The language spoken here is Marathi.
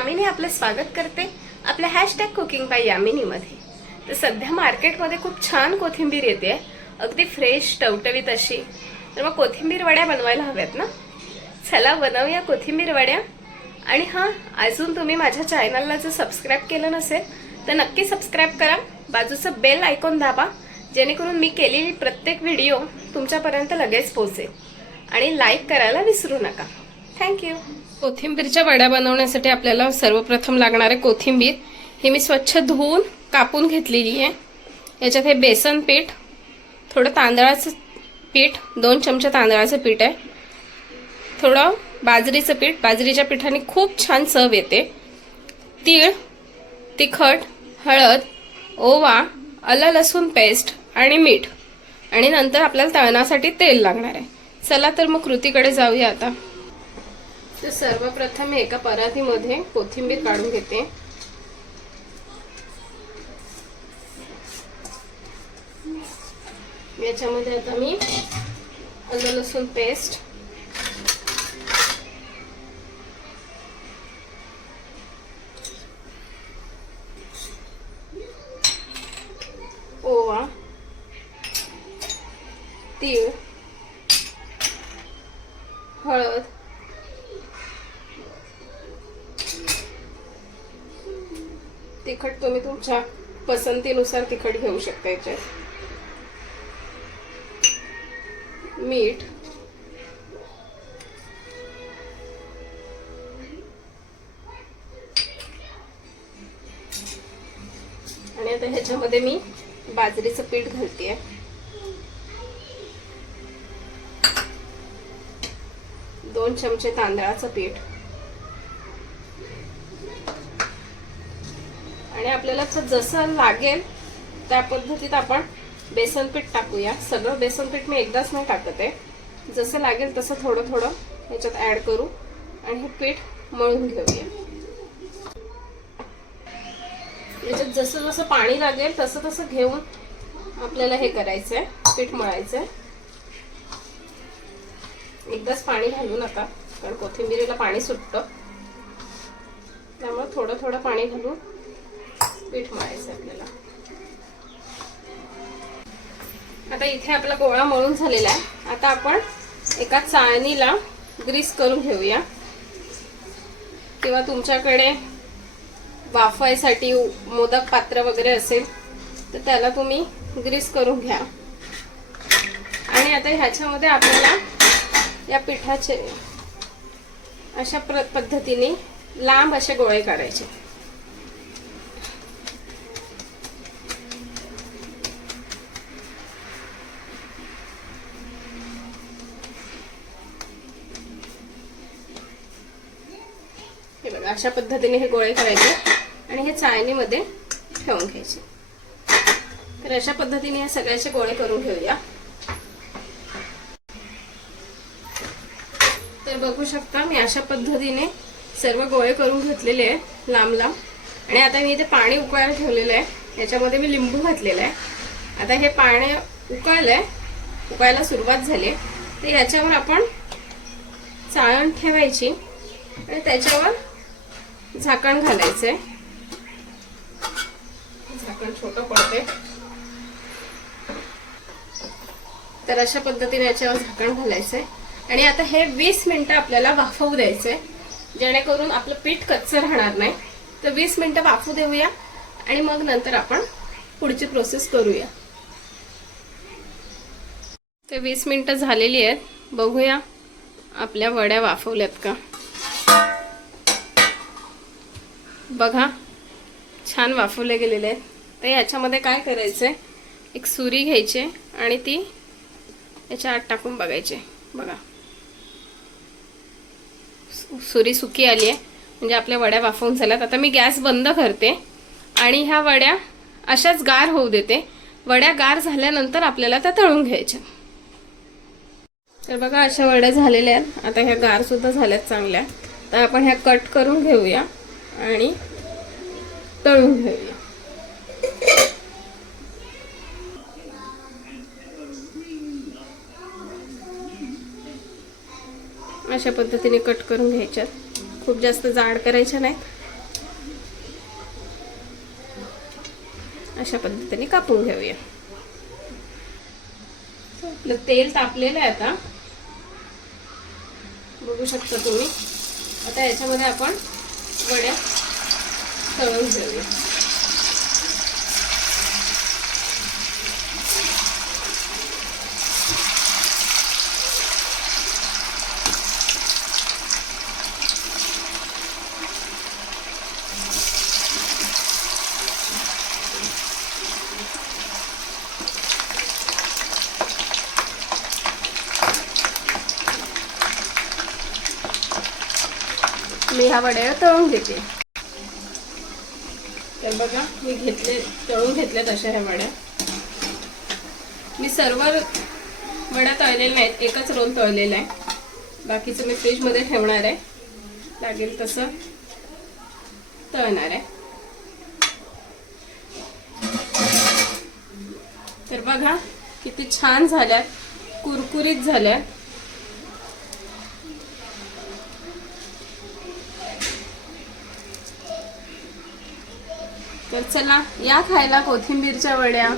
यामिनी आपलं स्वागत करते आपल्या हॅशटॅग कुकिंग बाय यामिनीमध्ये। तर सध्या मार्केटमध्ये खूप छान कोथिंबीर येते, अगदी फ्रेश टवटवीत अशी। तर मग कोथिंबीर वड्या बनवायला हव्यात ना, चला बनवूया कोथिंबीर वड्या। आणि हां, अजून तुम्ही माझ्या चॅनलला जर सबस्क्राईब केलं नसेल तर नक्की सबस्क्राईब करा, बाजूचं बेल आयकॉन दाबा, जेणेकरून मी केलेली प्रत्येक व्हिडिओ तुमच्यापर्यंत लगेच पोहोचेल। आणि लाईक करायला विसरू नका। थँक्यू। कोथिंबीरच्या वड्या बनवण्यासाठी आपल्याला सर्वप्रथम लागणारे कोथिंबीर ही मी स्वच्छ धुवून कापून घेतलेली आहे। याच्यात हे बेसन पीठ, थोडं तांदळाचं पीठ, 2 चमचे तांदळाचं पीठ आहे, थोडं बाजरीचं पीठ, बाजरीच्या पिठाने खूप छान चव येते, तीळ, तिखट, हळद, ओवा, आलं लसूण पेस्ट आणि मीठ, आणि नंतर आपल्याला तळण्यासाठी तेल लागणार आहे। चला तर मग कृतीकडे जाऊया आता। तर सर्वप्रथम एका परातीमध्ये कोथिंबीर काढून घेते। याच्यामध्ये आता मी आलं लसूण पेस्ट, ओवा, तीळ, हळद, तिखट तुम्ही तुमच्या पसंतीनुसार तिखट घेऊ शकता, याच्यात मीठ, आणि आता ह्याच्यामध्ये मी बाजरीचं पीठ घालतेय। दोन चमचे तांदळाचं पीठ, आणि आपल्याला जसं लागेल त्या पद्धतीत आपण बेसन पीठ टाकूया। सगळं बेसन पीठ मी एकदाच नाही टाकत आहे, जसं लागेल तसं थोडं थोडं याच्यात ऍड करू आणि हे पीठ मळून घेऊया। याच्यात जसं जसं पाणी लागेल तसं तसं घेऊन आपल्याला हे करायचंय, पीठ मळायचंय। एकदाच पाणी घालू नका, कारण कोथिंबीरीला पाणी सुटतं, त्यामुळे थोडं थोडं पाणी घालून पीठ मळायचं आपल्याला। आता इथे आपला गोळा मळून झालेला आहे। आता आपण एका चाळणीला ग्रीस करून घेऊया, किंवा तुमच्याकडे वाफायसाठी मोदक पात्र वगैरे असेल तर त्याला तुम्ही ग्रीस करून घ्या। आणि आता ह्याच्यामध्ये आपल्याला या पिठाचे अशा पद्धतीने लांब असे गोळे काढायचे। हे बघा, अशा पद्धतीने हे गोळे करायचे आणि हे चाळणीमध्ये ठेवून घ्यायचे। तर अशा पद्धतीने या सगळ्याचे गोळे करून घेऊया। तर बघू शकता मी अशा पद्धतीने सर्व गोळे करून घेतलेले आहेत लांब लांब। आणि आता मी इथे पाणी उकळायला ठेवलेलं आहे, याच्यामध्ये मी लिंबू घातलेला आहे। आता हे पाणी उकळलंय, उकळायला सुरुवात झाली, तर याच्यावर आपण चाळण ठेवायची आणि त्याच्यावर झाकण घालायचंय। झाकण छोटं पडते, तर अशा पद्धतीने याच्यावर झाकण घालायचंय। आणि आता हे 20 मिनिटं आपल्याला वाफवू द्यायचंय, जेणेकरून आपलं पीठ कच्चं राहणार नाही। तर 20 मिनिटं वाफू देऊया आणि मग नंतर आपण पुढची प्रोसेस करूया। तर 20 मिनिटं झालेली आहेत, बघूया आपल्या वड्या वाफवल्यात का। बघा, छान वाफवले गेलेले आहेत। तर याच्यामध्ये काय करायचंय, एक सुरी घ्यायची आणि ती याच्या आत टाकून बघायची। बघा, सुरी सुकी आली आहे, म्हणजे आपल्या वड्या वाफवून झाल्यात। आता मी गॅस बंद करते आणि ह्या वड्या अशाच गार होऊ देते। वड्या गार झाल्यानंतर आपल्याला त्या तळून घ्यायच्या। तर बघा, अशा वड्या झालेल्या आहेत। आता ह्या गार सुद्धा झाल्यात चांगल्या, तर आपण ह्या कट करून घेऊया आणि तळून घेऊया। अशा पद्धतीने कट करून घ्यायच्यात, खूप जास्त जाड करायच्या नाहीत अशा पद्धतीने कापून घेऊया. आपलं तेल तापलेलं आहे आता, बघू शकता तुम्ही. आता याच्यामध्ये आपण वड्या तळून घेऊया. मी ह्या वड्या तळून घेते. तर बघा मी तळून घेतल्यात अशा ह्या वड्या. मी सर्व वड्या तळलेल्या नाहीत, एकच रोल तळलेला आहे. बाकीचं मी फ्रीजमध्ये ठेवणार आहे, लागेल तसं तळणार आहे. तर बघा किती छान झाल्यात, कुरकुरीत झाल्यात. तर चला या खायला कोथिंबीरच्या वड्या.